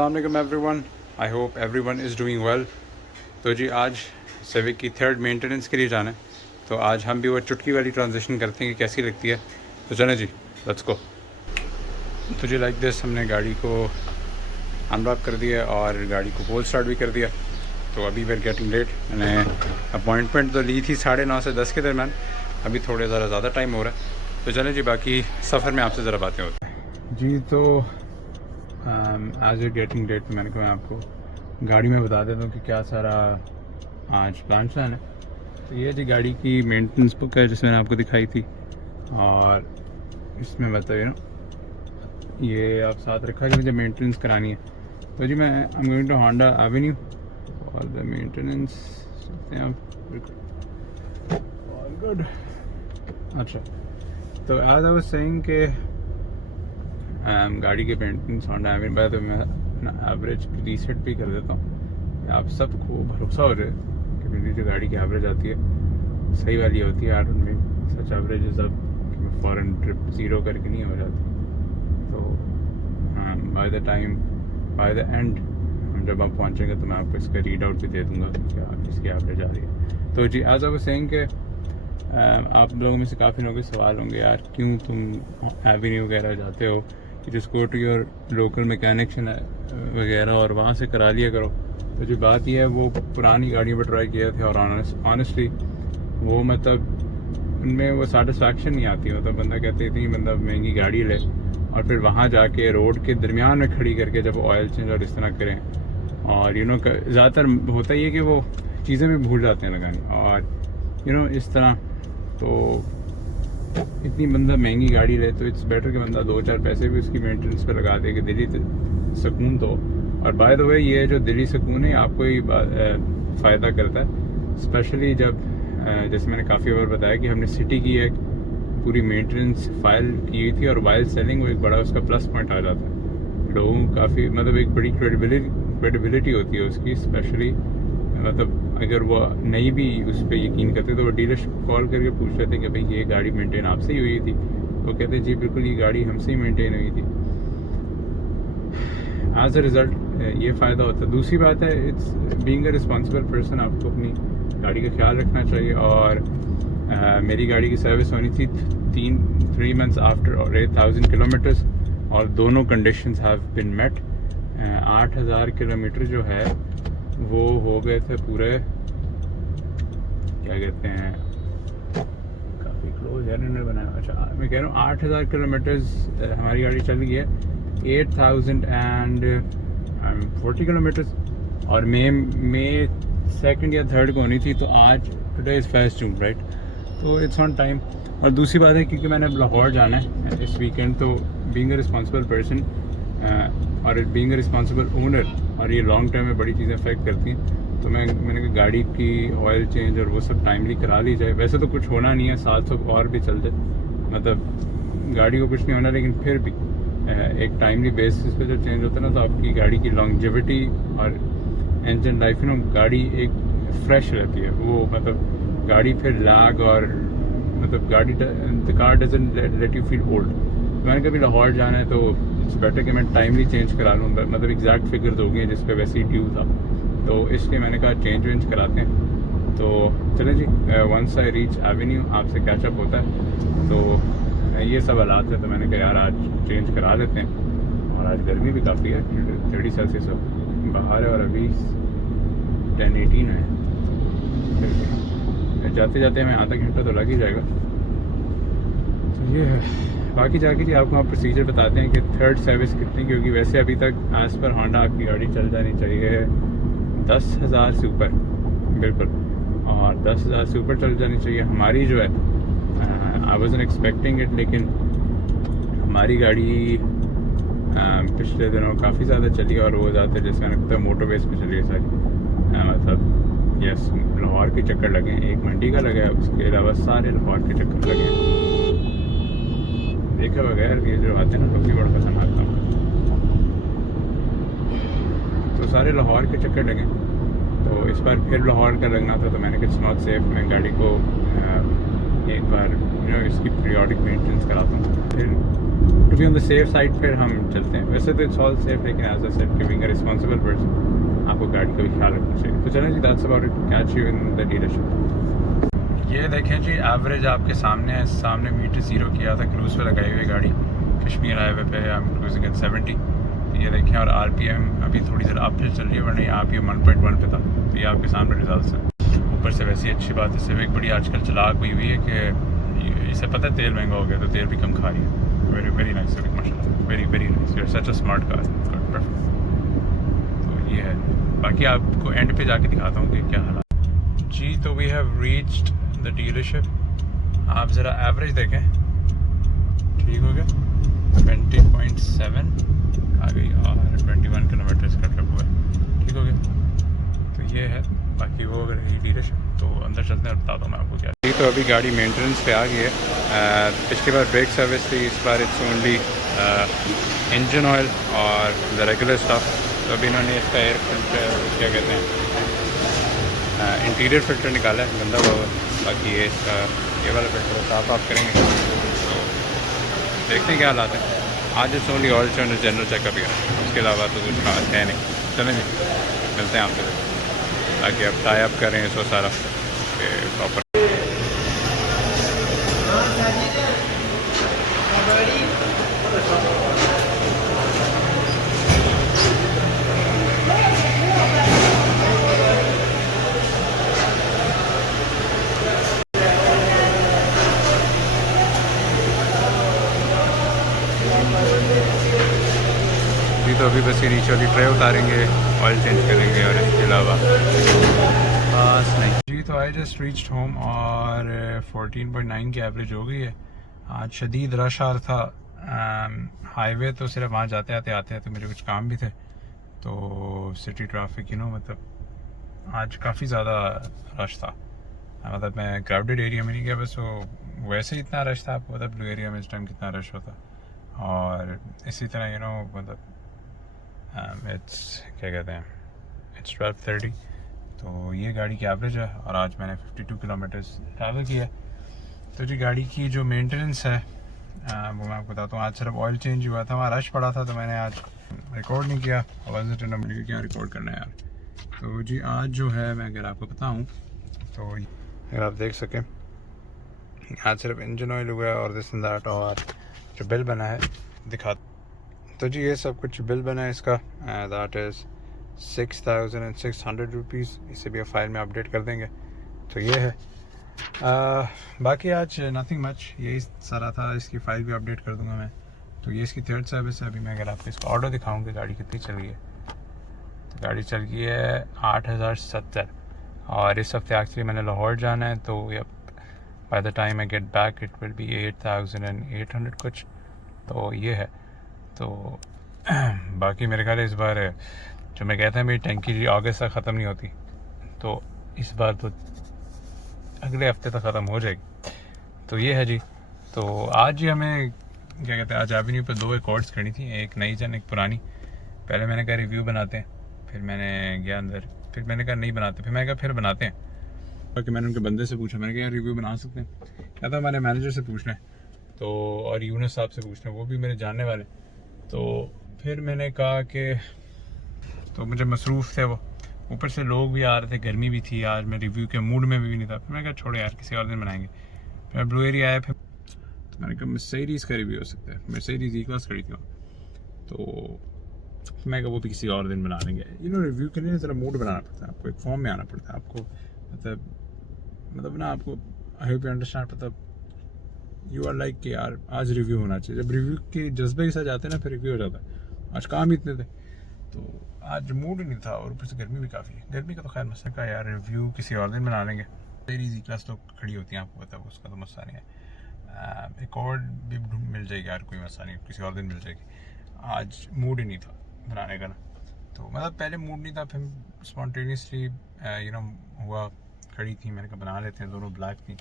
अस्सलाम वालेकुम everyone, I hope everyone is doing well. तो जी आज सिविक की थर्ड मेंटेनेंस के लिए जाना है, तो आज हम भी वो चुटकी वाली ट्रांजिशन करते हैं कि कैसी लगती है। तो चलें जी, लेट्स गो। तो जी लाइक दिस हमने गाड़ी को अनलॉक कर दिया और गाड़ी को कोल्ड स्टार्ट भी कर दिया। तो अभी वेर गेटिंग लेट। मैंने अपॉइंटमेंट तो ली थी 9:30 से 10 के दरम्यान, अभी थोड़े ज़्यादा टाइम हो रहा है। तो चलें जी, बाकी सफ़र में आपसे ज़रा बातें होती हैं जी। तो एज यू गेटिंग लेट, तो मैंने कहा मैं आपको गाड़ी में बता देता हूँ कि क्या सारा आज प्लान शान है। तो ये जी गाड़ी की मेंटेनेंस बुक है जिसमें मैंने आपको दिखाई थी, और इसमें मतलब ये आप साथ रखा कि मुझे मेंटेनेंस करानी है। तो जी मैं I am going to Honda avenue और द मेंटेनेंस ऑल गुड। अच्छा, तो एज आई वाज सेइंग कि गाड़ी के मेंटेनेंस होंडा एवेन्यू पर, तो मैं एवरेज रीसेट भी कर देता हूँ। आप सबको भरोसा हो जाए कि मेरी जो गाड़ी की एवरेज आती है सही वाली होती है। I don't make such averages अब कि मैं फ़ौरन ट्रिप ज़ीरो करके नहीं हो जाती। तो बाय द एंड जब आप पहुँचेंगे तो मैं आपको इसका रीड आउट भी दे दूँगा कि क्या इसकी एवरेज आ रही है। तो जी एज आई वाज सेइंग कि आप लोगों में से काफ़ी लोगों के सवाल होंगे, यार क्यों तुम एवेन्यू वगैरह जाते हो, जिस go to your local mechanics वगैरह और वहाँ से करा लिया करो। तो जो बात यह है, वो पुरानी गाड़ियों पर ट्राई किया थे और ऑनेस्टली वो मतलब उनमें वो सेटिस्फैक्शन नहीं आती। मतलब बंदा कहते इतनी बंदा महंगी गाड़ी ले और फिर वहाँ जाके रोड के दरमियान में खड़ी करके जब ऑयल चेंज और इस तरह करें, और ज़्यादातर होता ही है कि वो चीज़ें भी भूल जाते हैं लगानी, और इस तरह। तो इतनी बंदा महंगी गाड़ी ले तो इट्स बेटर कि बंदा 2-4 पैसे भी उसकी मेंटेनेंस पे लगा दे कि दिल्ली सुकून। तो और बाय द वे ये जो दिल्ली सुकून है आपको ही फ़ायदा करता है, स्पेशली जब जैसे मैंने काफ़ी बार बताया कि हमने सिटी की एक पूरी मेंटेनेंस फाइल की हुई थी, और वाइल सेलिंग वो एक बड़ा उसका प्लस पॉइंट आ जाता है। लोगों को काफ़ी मतलब एक बड़ी क्रेडिबिलिटी होती है उसकी, स्पेशली मतलब अगर वो नहीं भी उस पर यकीन करते तो वो डीलरशिप कॉल करके पूछ रहे थे कि भाई ये गाड़ी मेंटेन आपसे ही हुई थी। वो कहते जी बिल्कुल ये गाड़ी हमसे ही मेंटेन हुई थी। एज अ रिज़ल्ट ये फ़ायदा होता है। दूसरी बात है, it's being a responsible person, आपको अपनी गाड़ी का ख्याल रखना चाहिए। और मेरी गाड़ी की सर्विस होनी थी 3 मंथ्स आफ्टर 8,000 किलोमीटर्स, और दोनों conditions have been met. 8,000 kilometre जो है वो हो गए थे पूरे, क्या कहते हैं, काफ़ी क्लोज है इन्होंने बनाया। अच्छा मैं कह रहा हूँ 8,000 किलोमीटर्स हमारी गाड़ी चल गई है 8,040 किलोमीटर्स, और मे 2nd या 3rd को होनी थी। तो आज टुडे इज़ 1 जून राइट, तो इट्स ऑन टाइम। और दूसरी बात है क्योंकि मैंने लाहौर जाना है इस वीकेंड, तो बीइंग अ रिस्पॉन्सिबल पर्सन और बीइंग अ रिस्पॉन्सिबल ओनर, और ये लॉन्ग टर्म में बड़ी चीज़ें अफेक्ट करती हैं। तो मैंने कहा गाड़ी की ऑयल चेंज और वो सब टाइमली करा ली जाए। वैसे तो कुछ होना नहीं है, 700 और भी चल जाए, मतलब गाड़ी को कुछ नहीं होना, लेकिन फिर भी एक टाइमली बेसिस पे जब चेंज होता है ना, तो आपकी गाड़ी की लॉन्जेविटी और इंजन लाइफ गाड़ी एक फ्रेश रहती है। वो मतलब गाड़ी फिर लैग और मतलब गाड़ी the car doesn't let you feel old. मैंने कभी लाहौर जाना है तो इट्स बेटर कि मैं टाइमली चेंज करा लूँ। मतलब एग्जैक्ट फिगर्स हो गई हैं जिस पे वैसे ही ड्यू था, तो इसलिए मैंने कहा चेंज कराते हैं। तो चलें जी, वंस आई रीच एवेन्यू आपसे कैचअप होता है। तो ये सब हालात है, तो मैंने कहा यार आज चेंज करा लेते हैं। और आज गर्मी भी काफ़ी है, 30 सेल्सियस बाहर है, और अभी 10-18 है। जाते जाते हमें आधा घंटा तो लग ही जाएगा। तो ये है, बाकी जाके जी आपको हम प्रोसीजर बताते हैं कि थर्ड सर्विस कितनी की होगी। वैसे अभी तक एज़ पर होंडा आपकी गाड़ी चल जानी चाहिए 10,000 से ऊपर, बिल्कुल, और 10,000 से ऊपर चल जानी चाहिए। हमारी जो है आई वाज़न्ट एक्सपेक्टिंग इट, लेकिन हमारी गाड़ी पिछले दिनों काफ़ी ज़्यादा चली, और वो ज़्यादा जैसे मैंने बताया मोटर बेस पर चली है सारी। मतलब यस, लाहौर के चक्कर लगे हैं, एक मंडी का लगा है, उसके अलावा सारे लाहौर के चक्कर लगे हैं। देखा बगैर ये जो आते हैं ना लोग भी बड़ा पसंद आता हूँ, तो सारे लाहौर के चक्कर लगे। तो इस बार फिर लाहौर का लगना था, तो मैंने कहा इट्स नॉट सेफ, मैं गाड़ी को एक बार इसकी पीरियोडिक मेंटेनेंस कराता हूँ। फिर to be on the safe side फिर हम चलते हैं। वैसे तो इट्स ऑल सेफ, लेकिन as a said giving a responsible person आपको गाड़ी का भी ख्याल रखना चाहिए। तो चलें जी, that's about it, catch you in the dealership. ये देखें जी, एवरेज आपके सामने है, सामने मीटर ज़ीरो किया था, क्रूज़ पे लगाई हुई गाड़ी कश्मीर हाईवे पे, आई एम क्रूजिंग एट 70। ये देखें, और आरपीएम अभी थोड़ी देर आप चल रही है, वरना यहाँ आरपीएम 1.1 पे था। तो ये आपके सामने रिजल्ट है। ऊपर से वैसी अच्छी बात है, सिविक बड़ी आजकल चलाक हुई है कि इसे पता है तेल महंगा हो गया तो तेल भी कम खा रही है। वेरी वेरी नाइस सिविक, माशाल्लाह, very very nice, you are such a smart car, good, perfect. तो ये है, बाकी आपको एंड पे जाके दिखाता हूँ कि क्या हालात जी। तो we have reached the dealership. आप ज़रा एवरेज देखें, ठीक हो गया, 20.7 आ गई और 21 किलोमीटर इसका ट्रिप हुआ है, ठीक हो गया। तो ये है, बाकी वो अगर ये डीलरशिप, तो अंदर चलते हैं और बताता हूँ मैं आपको क्या। तो अभी गाड़ी मेंटेनेंस पे आ गई है। पिछली बार ब्रेक सर्विस थी, इस बार इट्स ओनली इंजन ऑयल और द रेगुलर स्टफ। तो अभी इन्होंने इसका एयर फिल्टर, क्या कहते हैं, इंटीरियर फिल्टर निकाला है, गंदा हुआ। बाकी ये इसका ये वाला फिल्टर साफ आप करेंगे, तो देखते हैं क्या हालात है। आज it's only oil change general checkup ही है, उसके अलावा तो कुछ खास है नहीं। चलें जी, मिलते हैं आपसे, ताकि आप टाई अप करें इसको सारा प्रॉपर। तो अभी बस ये नीचे वाली ट्रे उतारेंगे, ऑयल चेंज करेंगे और इसके अलावा बस नहीं जी। तो आई जस्ट रीच्ड होम और 14.9 की एवरेज हो गई है। आज शदीद रश आ रहा था हाईवे, तो सिर्फ वहाँ जाते आते तो मेरे कुछ काम भी थे, तो सिटी ट्रैफिक मतलब आज काफ़ी ज़्यादा रश था। मतलब मैं क्राउडेड एरिया में नहीं गया, बस वो वैसे ही इतना रश था। आपको पता ब्लू एरिया में इस टाइम कितना रश होता। और इसी तरह मतलब इट्स क्या कहते हैं, इट्स 12:30। तो ये गाड़ी की एवरेज है और आज मैंने 52 किलोमीटर्स ट्रैवल किया। तो जी गाड़ी की जो मेंटेनेंस है वो मैं आपको बताता हूँ। आज सिर्फ ऑयल चेंज हुआ था, वहाँ रश पड़ा था, तो मैंने आज रिकॉर्ड नहीं किया। आवाज़ क्या रिकॉर्ड करना है यार। तो जी आज जो है, मैं अगर आपको बताऊँ तो अगर आप देख सकें, आज सिर्फ इंजन ऑयल हुआ है और दिस एंड दैट, और जो बिल बना है दिखा। तो जी ये सब कुछ बिल बना है इसका, दैट इज़ 6,600 रुपीज़। इसे भी फाइल में अपडेट कर देंगे। तो ये है, बाकी आज नथिंग मच, यही सारा था। इसकी फ़ाइल भी अपडेट कर दूंगा मैं। तो ये इसकी थर्ड सर्विस है। अभी मैं अगर आपको इसका ऑर्डर दिखाऊँ कि गाड़ी कितनी चल गई है, तो गाड़ी चल गई है 8,070। और इस हफ्ते एक्चुअली मैंने लाहौर जाना है, तो by the time I get back it will be 8,800 कुछ। तो ये है। तो बाकी मेरे ख्याल है इस बार जो मैं कहता है मेरी टैंकी अगस्त तक ख़त्म नहीं होती, तो इस बार तो अगले हफ्ते तक ख़त्म हो जाएगी। तो ये है जी। तो आज ही हमें क्या कहते हैं, आज एवेन्यू पर 2 एकॉर्ड्स खड़ी थी, एक नई जन एक पुरानी। पहले मैंने कहा रिव्यू बनाते हैं, फिर मैंने गया अंदर, फिर मैंने कहा नहीं बनाते, फिर मैंने कहा फिर बनाते हैं। बाकी मैंने उनके बंदे से पूछा, मैंने कहा यार रिव्यू बना सकते हैं, क्या था हमारे मैनेजर से पूछना है, तो और यूनुस साहब से पूछना है, वो भी मेरे जानने वाले। तो फिर मैंने कहा कि तो मुझे मसरूफ़ थे वो, ऊपर से लोग भी आ रहे थे, गर्मी भी थी, आज मैं रिव्यू के मूड में भी नहीं था। फिर मैंने कहा छोड़ो यार, किसी और दिन बनाएंगे। फिर ब्लू एरिया आया, फिर तो मैंने कहा मर्सिडीज़ का रिव्यू हो सकता है, मर्सिडीज़ ई क्लास खड़ी थी। तो मैं कहा वो भी किसी और दिन बना लेंगे। रिव्यू के लिए ज़रा मूड बनाना पड़ता है, आपको एक फॉर्म में आना पड़ता है। आपको मतलब ना, आपको आई होप यू अंडरस्टैंड, मतलब यू आर लाइक कि यार आज रिव्यू होना चाहिए। जब रिव्यू के जज्बे के साथ जाते हैं ना, फिर रिव्यू हो जाता है। आज काम ही इतने थे, तो आज मूड नहीं था, और ऊपर से गर्मी भी काफ़ी है। गर्मी का तो खैर मसला का यार, रिव्यू किसी और दिन बना लेंगे। मेरी ई क्लास तो खड़ी होती हैं, आपको पता है, उसका तो मसला नहीं है। एक और भी मिल जाएगी यार, कोई मसला नहीं, किसी और दिन मिल जाएगी। आज मूड ही नहीं था बनाने का ना, तो मतलब पहले मूड नहीं था, फिर स्पॉन्टेनियसली हुआ, खड़ी थी, मैंने कहा बना लेते हैं। दोनों ब्लैक थी।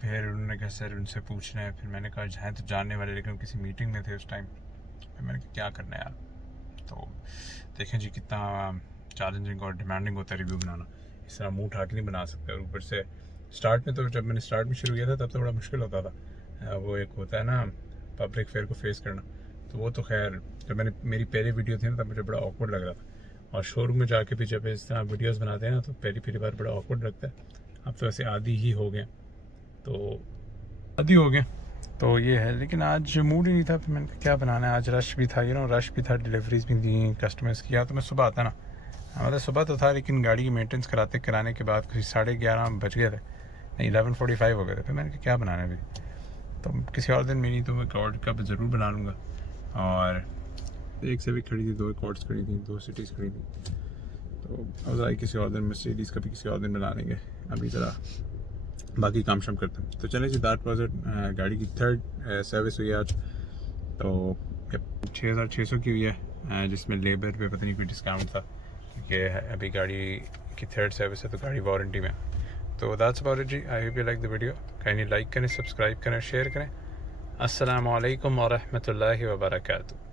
फिर उन्होंने कहा सर उनसे पूछना है, फिर मैंने कहा जाए तो जानने वाले, लेकिन किसी मीटिंग में थे उस टाइम। फिर मैंने कहा क्या करना है यार। तो देखें जी कितना चैलेंजिंग और डिमांडिंग होता है रिव्यू बनाना, इस तरह मुँह उठा के नहीं बना सकते। और ऊपर से स्टार्ट में, तो जब मैंने स्टार्ट में शुरू किया था तब तो बड़ा मुश्किल होता था। वो एक होता है ना पब्लिक फेयर को फेस करना। तो वो तो खैर जब मैंने मेरी पहली वीडियो थी ना तब मुझे बड़ा ऑकवर्ड लग रहा था, और शोरूम में जाके भी जब इस तरह वीडियोज़ बनाते हैं ना तो पहली बार बड़ा ऑकवर्ड लगता है। अब तो ऐसे आदी ही हो गए, तो आदी हो गए तो ये है। लेकिन आज मूड ही नहीं था, फिर मैंने कहा क्या बनाना है, आज रश भी था, रश भी था, डिलीवरीज भी दी कस्टमर्स की। या तो मैं सुबह आता ना, मतलब सुबह तो था लेकिन गाड़ी की मेंटेनेंस कराने के बाद कुछ 11:30 बज गए थे, नहीं 11:45 हो गए थे। फिर मैंने कहा क्या बनाना है अभी, तो किसी और दिन में नहीं तो मैं कॉर्ड का ज़रूर बना लूँगा। और एक से भी खड़ी थी, 2 कॉर्ड्स खड़ी थी, 2 सिटीज़ खड़ी थी, तो अब किसी और दिन मर्सिडीज़ का भी किसी और दिन बना लेंगे। अभी ज़रा बाकी काम शाम करते हैं। तो चले जी, दैट वाज इट। गाड़ी की 3rd सर्विस हुई है आज, तो 6,600 की हुई है, जिसमें लेबर पे पता नहीं कोई डिस्काउंट था, क्योंकि अभी गाड़ी की 3rd सर्विस है तो गाड़ी वारंटी में। तो दैट्स अबाउट इट जी। I hope you like the video. Kindly like करें, सब्सक्राइब करें, शेयर करें। अस्सलामु अलैकुम व रहमतुल्लाहि व बरकातुहू।